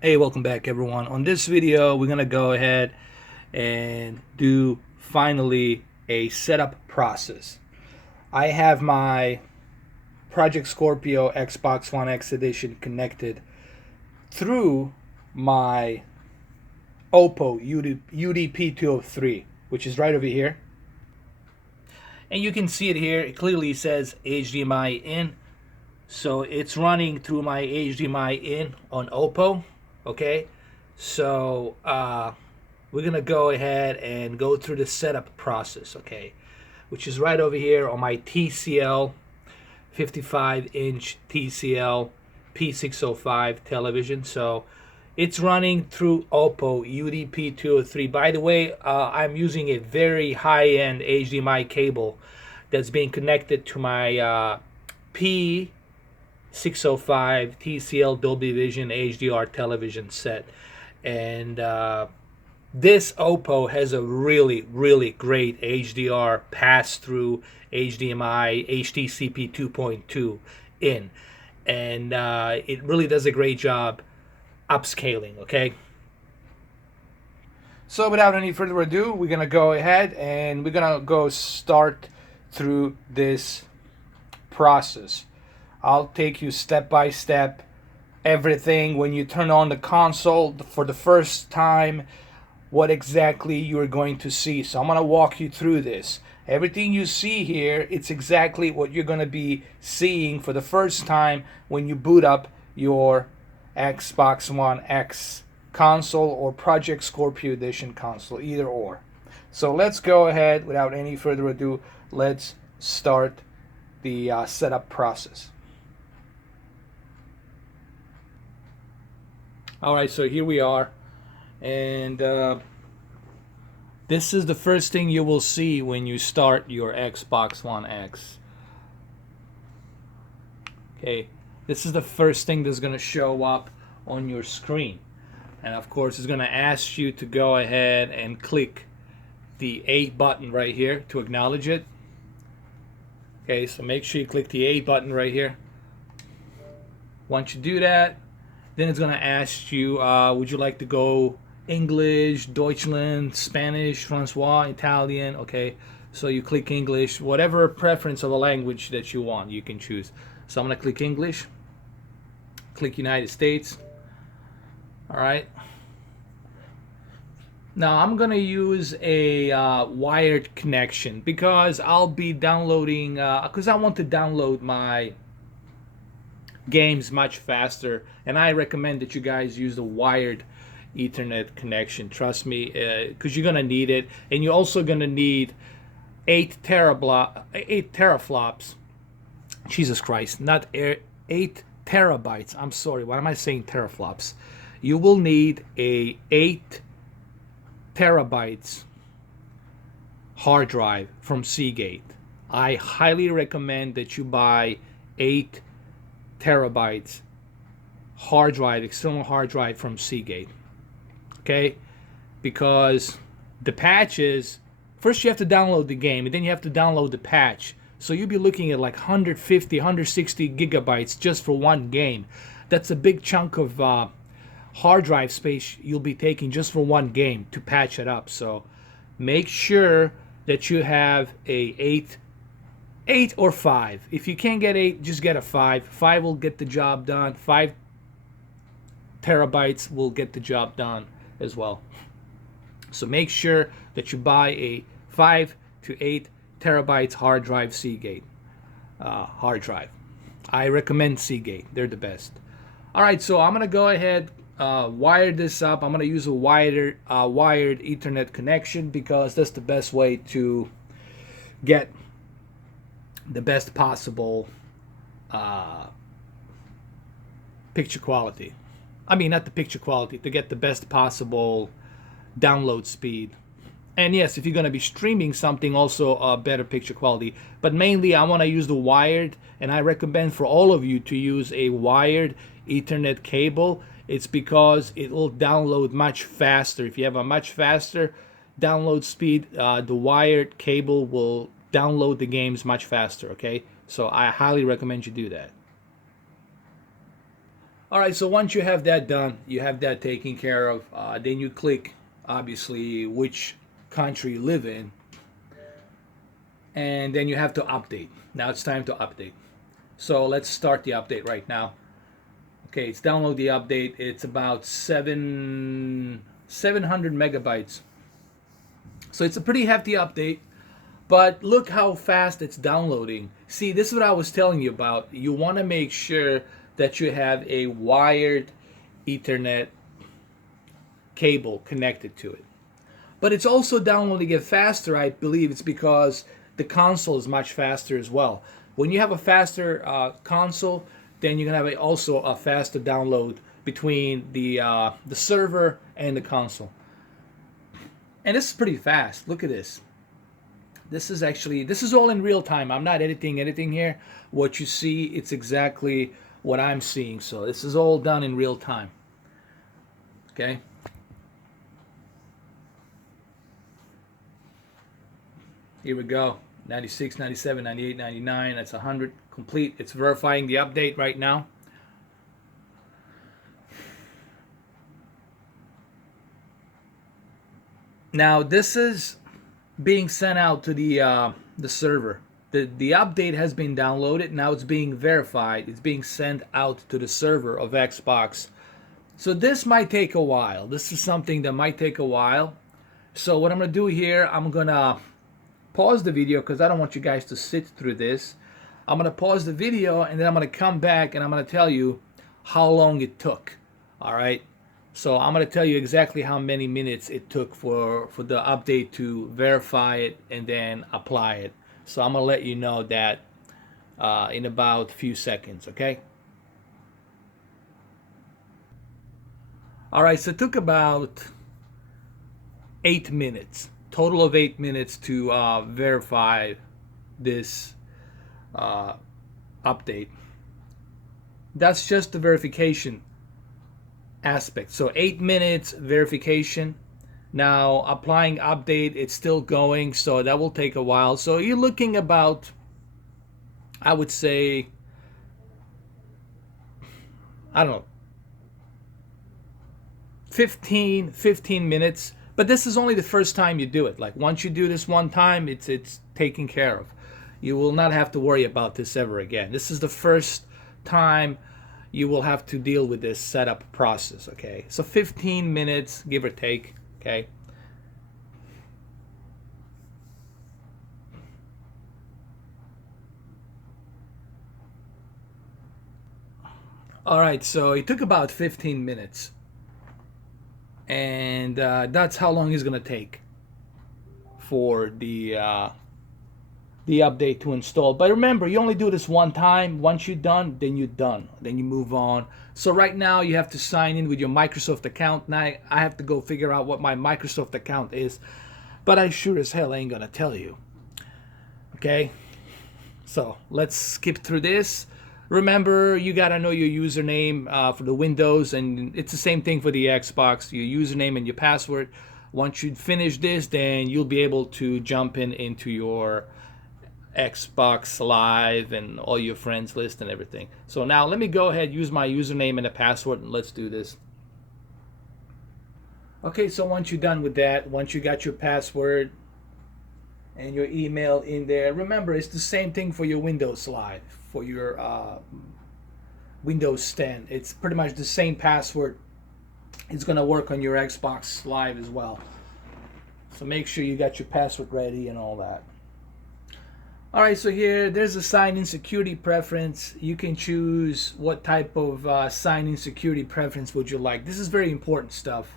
Hey, welcome back everyone. On this video, we're gonna go ahead and do finally a setup process. I have my Project Scorpio Xbox One X edition connected through my Oppo UDP203, which is right over here. And you can see it here. It clearly says HDMI in. So it's running through my HDMI in on Oppo. Okay. So we're going to go ahead and go through the setup process. Okay. Which is right over here on my TCL 55-inch TCL P605 television. So it's running through Oppo UDP203. By the way, I'm using a very high-end HDMI cable that's being connected to my P605 TCL Dolby Vision HDR television set. And this Oppo has a really great HDR pass-through HDMI HDCP 2.2 in. And it really does a great job upscaling, okay? So without any further ado, we're gonna go ahead and we're gonna go start through this process. I'll take you step by step, everything when you turn on the console for the first time, what exactly you're going to see. So I'm gonna walk you through this. Everything you see here, it's exactly what you're gonna be seeing for the first time when you boot up your Xbox One X console or Project Scorpio Edition console, either or. So let's go ahead without any further ado. Let's start the setup process. All right, so here we are, and this is the first thing you will see when you start your Xbox One X. Okay, this is the first thing that's going to show up on your screen. And of course, it's going to ask you to go ahead and click the A button right here to acknowledge it. Okay, so make sure you click the A button right here. Once you do that, then it's going to ask you, would you like to go English, Deutschland, Spanish, Francois, Italian? Okay, so you click English, whatever preference of a language that you want, you can choose. So I'm going to click English, click United States. All right. Now I'm going to use a wired connection because I'll be downloading, because I want to download my games much faster, and I recommend that you guys use the wired Ethernet connection. Trust me, because you're gonna need it, and you're also gonna need 8 teraflops. Jesus Christ, not 8 terabytes. I'm sorry. Why am I saying teraflops? You will need a 8 terabytes hard drive from Seagate. I highly recommend that you buy 8 terabytes hard drive, external hard drive from Seagate. Okay, because the patches, first you have to download the game and then you have to download the patch, so you'll be looking at like 150 160 gigabytes just for one game. That's a big chunk of hard drive space you'll be taking just for one game to patch it up. So make sure that you have a 8 or 5. If you can't get 8, just get a 5. 5 will get the job done. 5 terabytes will get the job done as well. So make sure that you buy a 5 to 8 terabytes hard drive Seagate hard drive. I recommend Seagate. They're the best. All right, so I'm gonna go ahead, wire this up. I'm gonna use a wired Ethernet connection because that's the best way to get the best possible picture quality. I mean, not the picture quality, to get the best possible download speed. And yes, if you're going to be streaming something, also better picture quality. But mainly, I want to use the wired, and I recommend for all of you to use a wired Ethernet cable. It's because it will download much faster. If you have a much faster download speed, the wired cable will download the games much faster. Okay, so I highly recommend you do that. All right, so once you have that done, you have that taken care of, then you click, obviously, which country you live in, and then you have to update. Now it's time to update. So let's start the update right now. Okay, it's download the update. It's about 700 megabytes. So it's a pretty hefty update, but look how fast it's downloading. See, this is what I was telling you about. You want to make sure that you have a wired Ethernet cable connected to it. But it's also downloading it faster. I believe it's because the console is much faster as well. When you have a faster console, then you're gonna have also a faster download between the server and the console. And this is pretty fast. Look at this. This is all in real time. I'm not editing anything here. What you see, it's exactly what I'm seeing. So this is all done in real time. Okay. Here we go. 96, 97, 98, 99. That's 100 complete. It's verifying the update right now. Now this is being sent out to the server. The update has been downloaded. Now it's being verified. It's being sent out to the server of Xbox. So this might take a while. This is something that might take a while. So what I'm gonna do here, I'm gonna pause the video because I don't want you guys to sit through this. I'm gonna pause the video and then I'm gonna come back and I'm gonna tell you how long it took. All right. So I'm gonna tell you exactly how many minutes it took for the update to verify it and then apply it. So I'm gonna let you know that in about a few seconds. Okay. All right. So it took about 8 minutes. Total of 8 minutes to verify this update. That's just the verification aspect. So 8 minutes verification. Now applying update, it's still going, so that will take a while. So you're looking about, I would say, I don't know, 15 minutes. But this is only the first time you do it. Like once you do this one time, it's taken care of. You will not have to worry about this ever again. This is the first time you will have to deal with this setup process, okay? So 15 minutes, give or take, okay? All right, so it took about 15 minutes. And that's how long it's gonna take for the update to install. But remember, you only do this one time. Once you're done, then you're done. Then you move on. So right now you have to sign in with your Microsoft account. Now I have to go figure out what my Microsoft account is, but I sure as hell ain't gonna tell you. Okay, so let's skip through this. Remember, you gotta know your username for the Windows, and it's the same thing for the Xbox. Your username and your password. Once you finish this, then you'll be able to jump into your Xbox Live and all your friends list and everything. So now let me go ahead, use my username and a password, and let's do this. Okay, so once you're done with that, once you got your password and your email in there, remember it's the same thing for your Windows Live, for your Windows 10. It's pretty much the same password. It's going to work on your Xbox Live as well. So make sure you got your password ready and all that. All right, so here there's a sign-in security preference. You can choose what type of sign-in security preference would you like. This is very important stuff.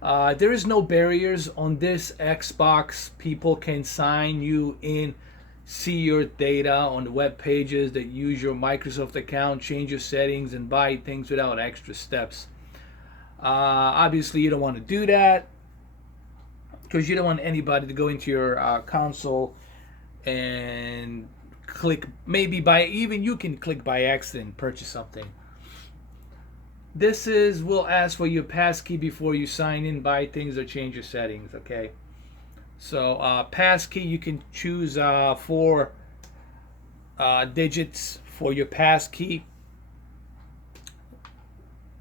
There is no barriers on this Xbox. People can sign you in, see your data on the web pages that use your Microsoft account, change your settings, and buy things without extra steps. Obviously, you don't want to do that because you don't want anybody to go into your console and click, maybe by, even you can click by accident, purchase something. This will ask for your passkey before you sign in, buy things, or change your settings, okay? So passkey, you can choose 4 digits for your passkey.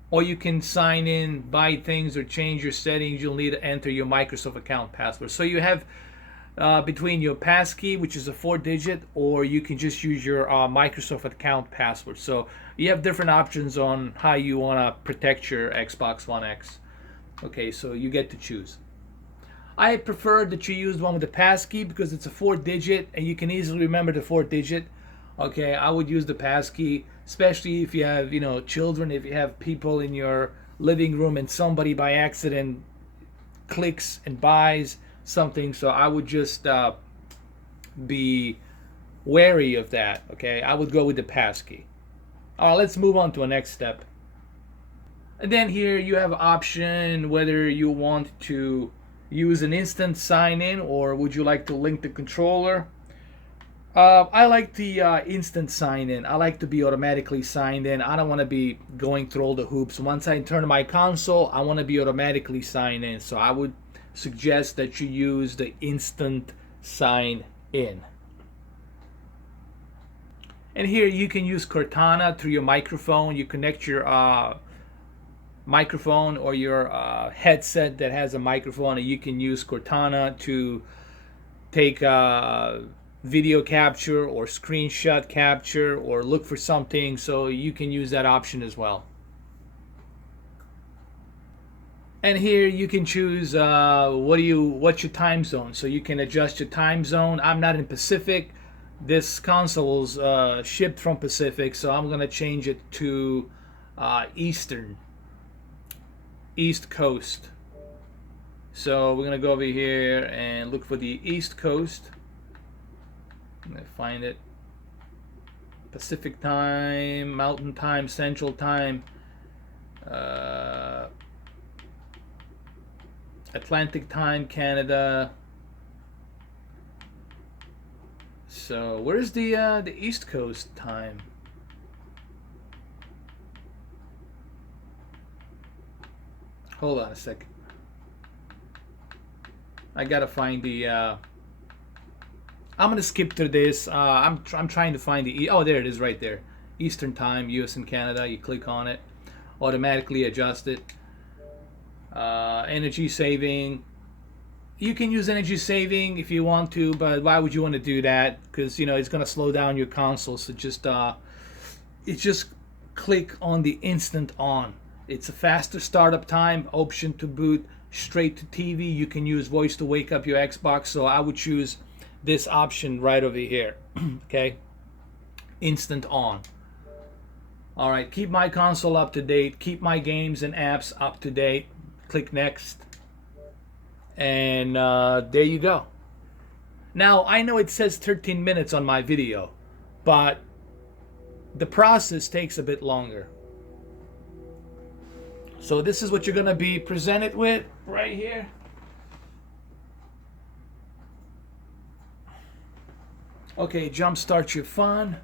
or you can sign in, buy things, or change your settings. You'll need to enter your Microsoft account password. So you have between your passkey, which is a 4-digit, or you can just use your Microsoft account password. So you have different options on how you want to protect your Xbox One X. Okay, so you get to choose. I prefer that you use one with the passkey because it's a 4-digit and you can easily remember the 4-digit. Okay, I would use the passkey, especially if you have, children, if you have people in your living room and somebody by accident clicks and buys something. So I would just be wary of that. Okay, I would go with the passkey. All right, let's move on to the next step. And then here you have option whether you want to use an instant sign in or would you like to link the controller. I like the instant sign in. I like to be automatically signed in. I don't want to be going through all the hoops. Once I turn my console, I want to be automatically signed in. So I would suggest that you use the instant sign in. And here you can use Cortana through your microphone. You connect your microphone or your headset that has a microphone, and you can use Cortana to take video capture or screenshot capture or look for something. So you can use that option as well. And here you can choose what's your time zone. So you can adjust your time zone. I'm not in Pacific. This console's shipped from Pacific, so I'm gonna change it to Eastern, East Coast. So we're gonna go over here and look for the East Coast. I'm gonna find it. Pacific time, Mountain time, Central time, Atlantic time, Canada. So where's the East Coast time? Hold on a second. I gotta find the. I'm gonna skip through this. I'm trying to find the. Oh, there it is, right there. Eastern time, U.S. and Canada. You click on it, automatically adjust it. Energy saving. You can use energy saving if you want to, but why would you want to do that? Because it's gonna slow down your console. So just click on the instant on. It's a faster startup time. Option to boot straight to TV. You can use voice to wake up your Xbox. So I would choose this option right over here. Okay, instant on. All right, keep my console up to date. Keep my games and apps up to date. Click next. And there you go. Now, I know it says 13 minutes on my video, but the process takes a bit longer. So this is what you're going to be presented with right here. Okay, jumpstart your fun.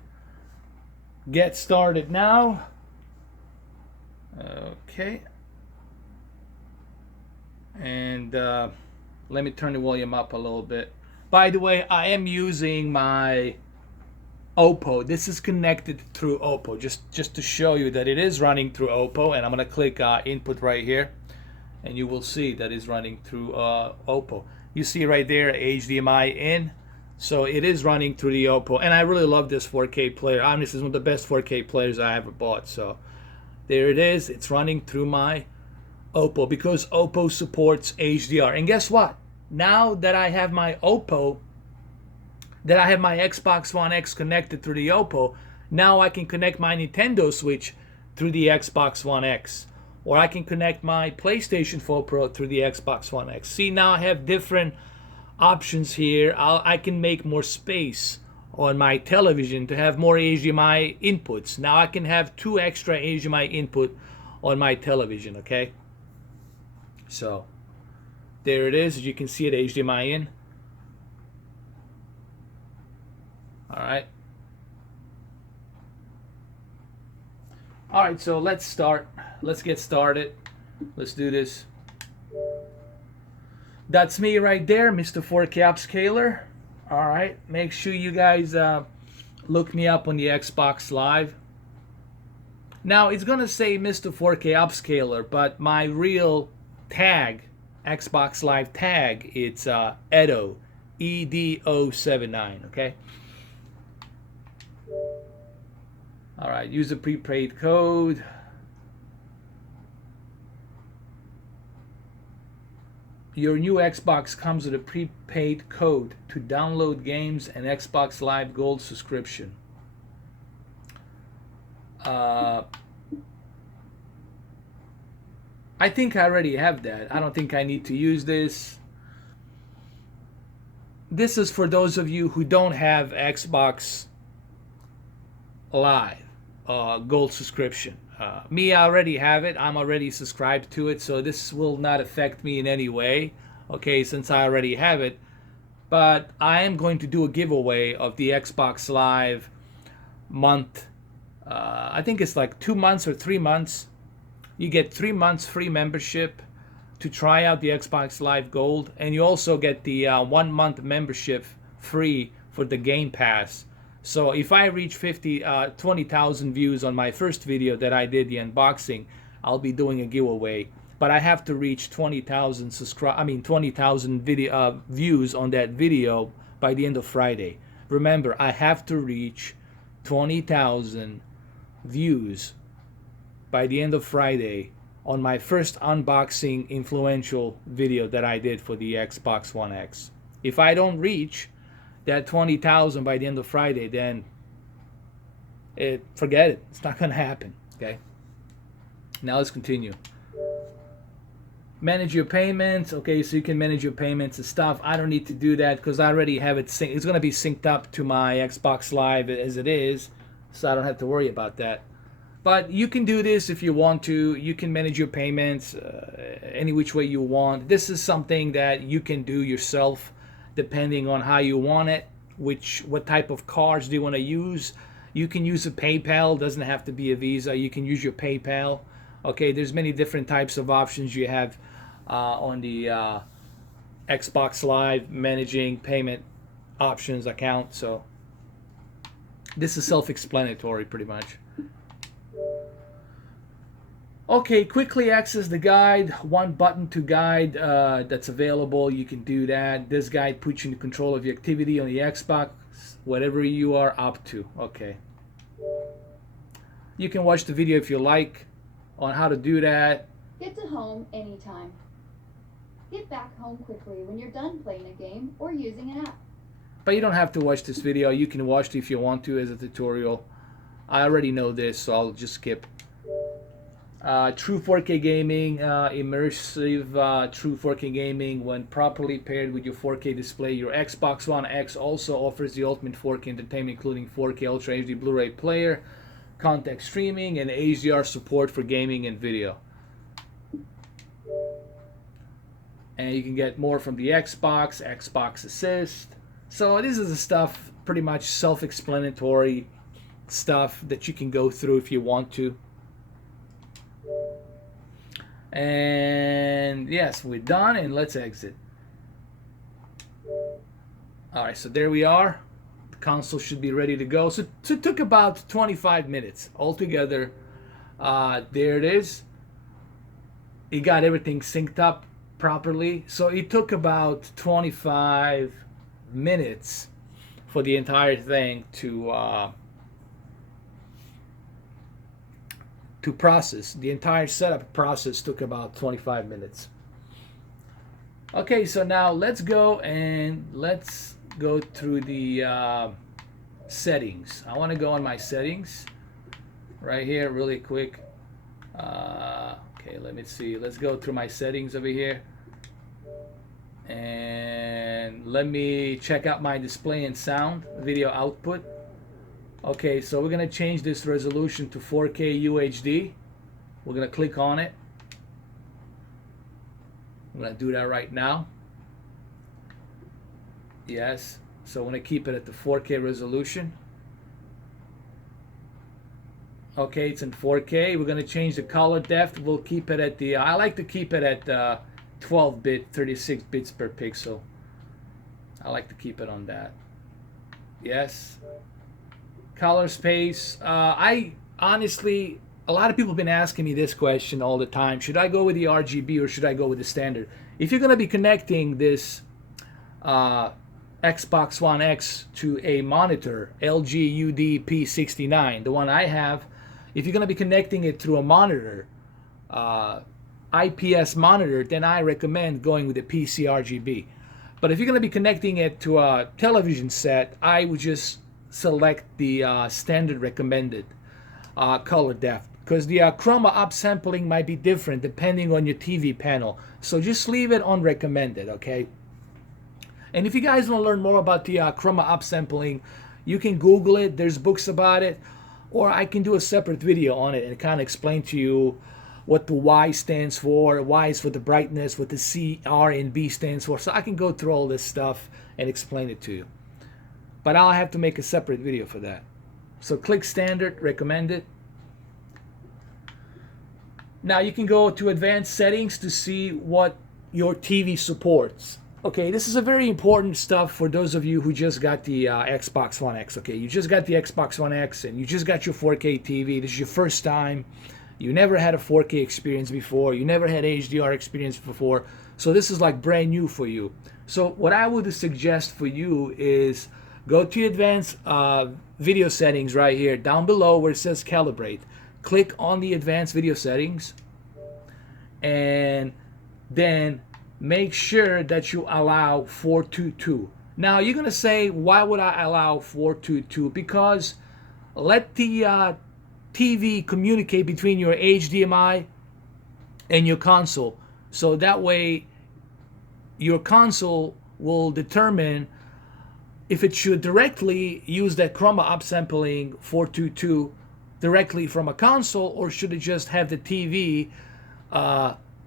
Get started now. Okay. And let me turn the volume up a little bit. By the way, I am using my Oppo. This is connected through Oppo, just to show you that it is running through Oppo. And I'm gonna click input right here, and you will see that it's running through Oppo. You see right there, HDMI in. So it is running through the Oppo, and I really love this 4K player. I mean, this is one of the best 4K players I ever bought. So there it is. It's running through my Oppo because Oppo supports HDR. And guess what? Now that I have my Oppo, that I have my Xbox One X connected through the Oppo, now I can connect my Nintendo Switch through the Xbox One X. Or I can connect my PlayStation 4 Pro through the Xbox One X. See, now I have different options here. I can make more space on my television to have more HDMI inputs. Now I can have 2 extra HDMI input on my television, okay? So there it is. As you can see it, HDMI in. All right. All right, so let's start. Let's get started. Let's do this. That's me right there, Mr. 4K Upscaler. All right, make sure you guys look me up on the Xbox Live. Now it's gonna say Mr. 4K Upscaler, but my real tag, Xbox Live tag, it's Edo, EDO79. Okay. All right. Use a prepaid code. Your new Xbox comes with a prepaid code to download games and Xbox Live Gold subscription. I think I already have that. I don't think I need to use this. This is for those of you who don't have Xbox Live Gold subscription. Me, I already have it. I'm already subscribed to it, so this will not affect me in any way. Okay, since I already have it. But I am going to do a giveaway of the Xbox Live month. I think it's like 2 months or 3 months. You get 3 months free membership to try out the Xbox Live Gold, and you also get the 1 month membership free for the Game Pass. So if I reach 20,000 views on my first video that I did, the unboxing, I'll be doing a giveaway. But I have to reach 20,000 video views on that video by the end of Friday. Remember, I have to reach 20,000 views by the end of Friday on my first unboxing influential video that I did for the Xbox One X. If I don't reach that 20,000 by the end of Friday, then forget it. It's not gonna happen. Okay. Now let's continue. Manage your payments. Okay, so you can manage your payments and stuff. I don't need to do that because I already have it synced. It's gonna be synced up to my Xbox Live as it is, so I don't have to worry about that. But you can do this if you want to. You can manage your payments any which way you want. This is something that you can do yourself, depending on how you want it, what type of cards do you want to use. You can use a PayPal, doesn't have to be a Visa. You can use your PayPal. Okay, there's many different types of options you have on the Xbox Live managing payment options account. So this is self-explanatory pretty much. Okay, quickly access the guide. One button to guide that's available. You can do that. This guide puts you in control of your activity on the Xbox, whatever you are up to. Okay. You can watch the video if you like on how to do that. Get to home anytime. Get back home quickly when you're done playing a game or using an app. But you don't have to watch this video. You can watch it if you want to as a tutorial. I already know this, so I'll just skip. True 4K gaming, immersive true 4K gaming when properly paired with your 4K display. Your Xbox One X also offers the ultimate 4K entertainment, including 4K Ultra HD Blu-ray player, context streaming, and HDR support for gaming and video. And you can get more from the Xbox Assist. So this is the stuff, pretty much self-explanatory stuff that you can go through if you want to. And yes, we're done, and let's exit. Alright, so there we are. The console should be ready to go. So it took about 25 minutes altogether. There it is. It got everything synced up properly. So it took about 25 minutes for the entire thing to process. The entire setup process took about 25 minutes. Okay, so now let's go through the settings. I want to go on my settings right here really quick. Okay, let me see. Let's go through my settings over here. And let me check out my display and sound video output. Okay, so we're going to change this resolution to 4K UHD. We're going to click on it. I'm going to do that right now. Yes, so I'm going to keep it at the 4K resolution. Okay, it's in 4K. We're going to change the color depth. We'll keep it at the, I like to keep it at 12-bit, 36 bits per pixel. I like to keep it on that. Yes. Color space. I honestly a lot of people have been asking me this question all the time. Should I go with the RGB or should I go with the standard? If you're going to be connecting this uh, Xbox One X to a monitor, LG UD-P69, the one I have, if you're going to be connecting it through a monitor, uh, IPS monitor, then I recommend going with the PC RGB. But if you're going to be connecting it to a television set, I would just select the standard recommended color depth, because the chroma upsampling might be different depending on your TV panel. So just leave it on recommended, okay? And if you guys want to learn more about the chroma upsampling, you can Google it. There's books about it, or I can do a separate video on it and kind of explain to you what the Y stands for. Y is for the brightness, what the C, R, and B stands for. So I can go through all this stuff and explain it to you. But I'll have to make a separate video for that. So click standard, recommended. Now you can go to advanced settings to see what your TV supports. Okay, this is a very important stuff for those of you who just got the Xbox One X. Okay, you just got the Xbox One X and you just got your 4K TV. This is your first time. You never had a 4K experience before. You never had HDR experience before. So this is like brand new for you. So what I would suggest for you is go to advanced video settings right here, down below where it says calibrate. Click on the advanced video settings and then make sure that you allow 422. Now you're gonna say, why would I allow 422? Because let the TV communicate between your HDMI and your console. So that way your console will determine if it should directly use that chroma upsampling 422 directly from a console, or should it just have the TV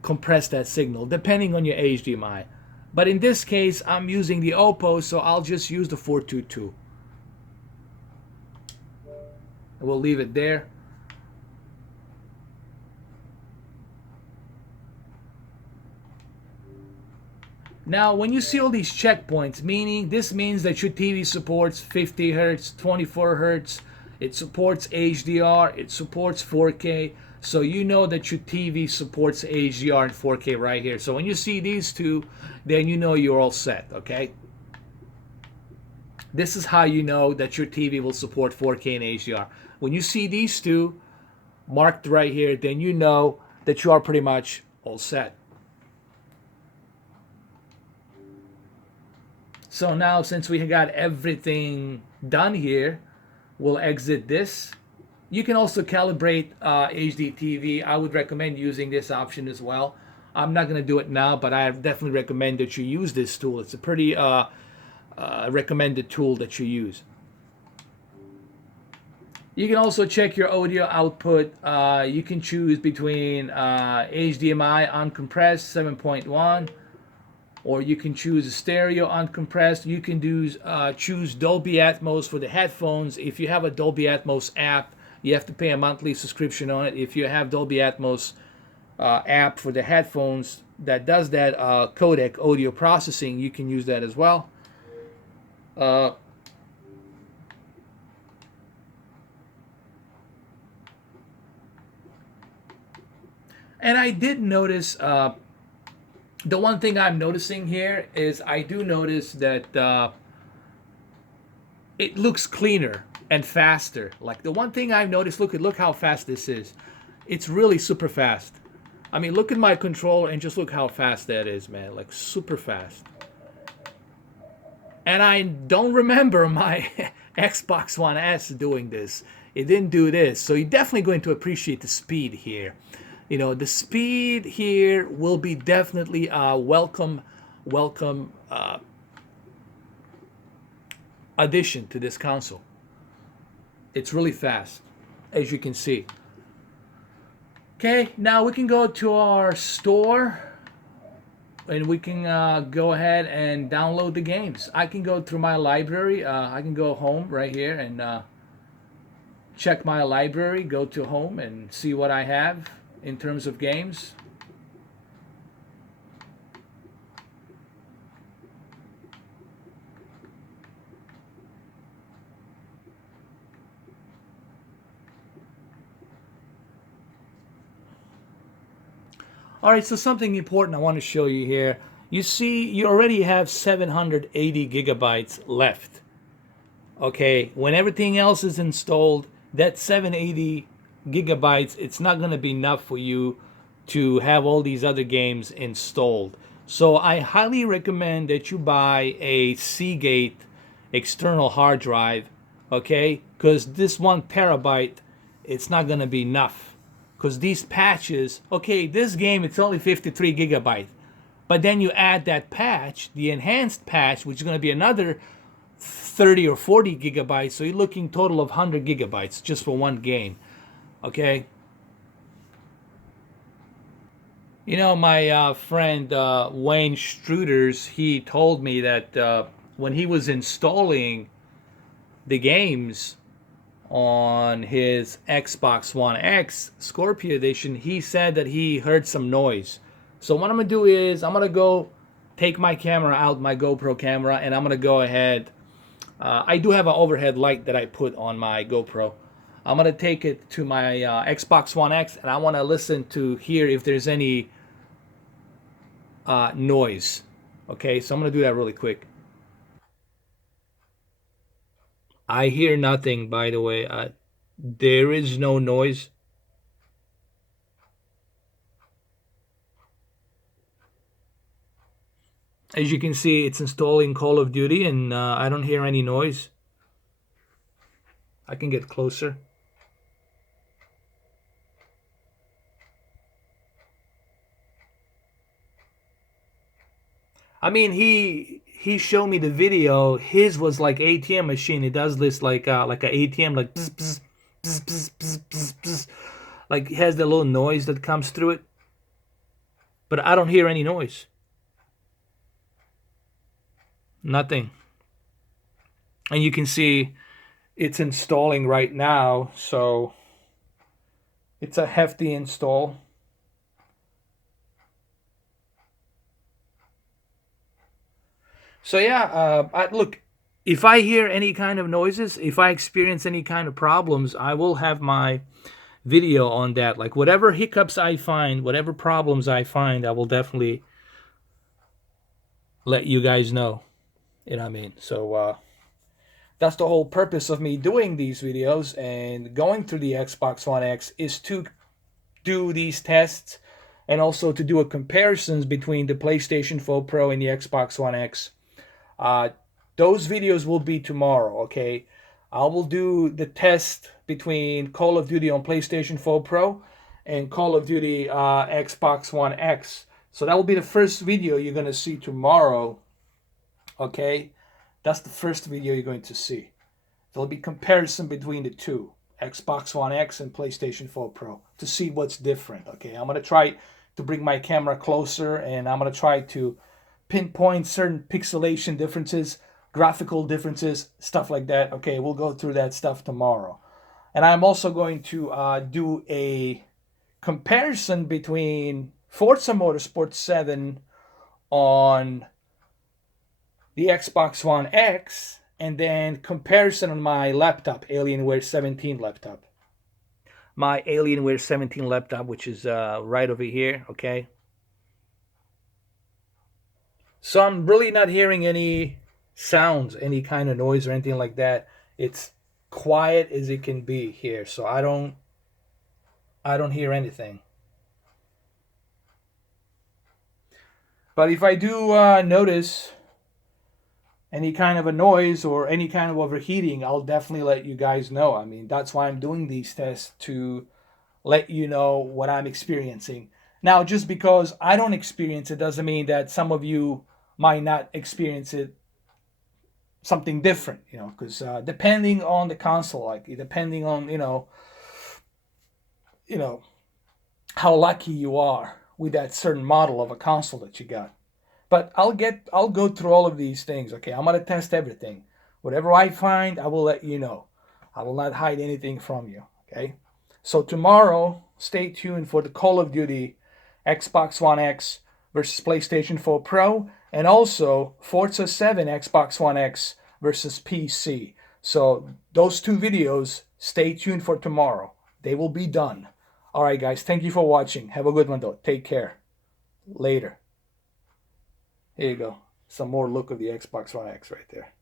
compress that signal, depending on your HDMI. But in this case, I'm using the Oppo, so I'll just use the 422. We'll leave it there. Now, when you see all these checkpoints, this means that your TV supports 50 hertz, 24 hertz, it supports HDR, it supports 4K, so you know that your TV supports HDR and 4K right here. So when you see these two, then you know you're all set, okay? This is how you know that your TV will support 4K and HDR. When you see these two marked right here, then you know that you are pretty much all set. So now, since we got everything done here, we'll exit this. You can also calibrate HD TV. I would recommend using this option as well. I'm not going to do it now, but I definitely recommend that you use this tool. It's a pretty recommended tool that you use. You can also check your audio output. You can choose between HDMI uncompressed 7.1, or you can choose a stereo uncompressed. You can choose Dolby Atmos for the headphones. If you have a Dolby Atmos app, you have to pay a monthly subscription on it. If you have Dolby Atmos app for the headphones that does that codec audio processing, you can use that as well. And I did notice, the one thing I'm noticing here is I do notice that it looks cleaner and faster. Like the one thing I've noticed, look how fast this is. It's really super fast. I mean, look at my controller and just look how fast that is, man. Like super fast. And I don't remember my Xbox One S doing this. It didn't do this. So you're definitely going to appreciate the speed here. You know, the speed here will be definitely a welcome addition to this console. It's really fast, as you can see. Okay, now we can go to our store and we can go ahead and download the games. I can go through my library. I can go home right here and check my library, go to home and see what I have in terms of games. All right, so something important I want to show you here. You see, you already have 780 gigabytes left. Okay, when everything else is installed, that 780 gigabytes, it's not going to be enough for you to have all these other games installed. So I highly recommend that you buy a Seagate external hard drive, okay? Because this 1 terabyte, it's not going to be enough. Because these patches, okay, this game, it's only 53 gigabytes. But then you add that patch, the enhanced patch, which is going to be another 30 or 40 gigabytes. So you're looking total of 100 gigabytes just for one game. Okay. You know, my friend Wayne Struders, he told me that when he was installing the games on his Xbox One X Scorpio edition, he said that he heard some noise. So what I'm gonna do is I'm gonna go take my camera out, my GoPro camera, and I'm gonna go ahead. I do have an overhead light that I put on my GoPro. I'm gonna take it to my Xbox One X, and I want to listen to hear if there's any noise. Okay, so I'm gonna do that really quick. I hear nothing, by the way. There is no noise. As you can see, it's installing Call of Duty, and I don't hear any noise. I can get closer. I mean, he showed me the video. His was like ATM machine. It does this like a ATM, like bzz, bzz, bzz, bzz, bzz, bzz, bzz. Like it has the little noise that comes through it. But I don't hear any noise. Nothing. And you can see it's installing right now, so it's a hefty install. So yeah, look, if I hear any kind of noises, if I experience any kind of problems, I will have my video on that. Like whatever hiccups I find, whatever problems I find, I will definitely let you guys know. You know what I mean? So that's the whole purpose of me doing these videos and going through the Xbox One X is to do these tests and also to do a comparisons between the PlayStation 4 Pro and the Xbox One X. Those videos will be tomorrow, okay? I will do the test between Call of Duty on PlayStation 4 Pro and Call of Duty Xbox One X. So that will be the first video you're going to see tomorrow, okay? That's the first video you're going to see. There'll be comparison between the two, Xbox One X and PlayStation 4 Pro, to see what's different, okay? I'm going to try to bring my camera closer, and I'm going to try to pinpoint certain pixelation differences, graphical differences, stuff like that. Okay, we'll go through that stuff tomorrow. And I'm also going to do a comparison between Forza Motorsport 7 on the Xbox One X and then comparison on my laptop, Alienware 17 laptop. My Alienware 17 laptop, which is right over here, okay? So I'm really not hearing any sounds, any kind of noise or anything like that. It's quiet as it can be here, so I don't hear anything. But if I do notice any kind of a noise or any kind of overheating, I'll definitely let you guys know. I mean, that's why I'm doing these tests, to let you know what I'm experiencing. Now, just because I don't experience it doesn't mean that some of you might not experience it something different, you know, because depending on the console, like depending on you know how lucky you are with that certain model of a console that you got. But I'll go through all of these things. Okay, I'm gonna test everything. Whatever I find, I will let you know. I will not hide anything from you. Okay. So tomorrow, stay tuned for the Call of Duty Xbox One X versus PlayStation 4 Pro, and also Forza 7 Xbox One X versus PC. So those two videos, stay tuned for tomorrow. They will be done. All right, guys. Thank you for watching. Have a good one, though. Take care. later. Here you go. Some more look of the Xbox One X right there.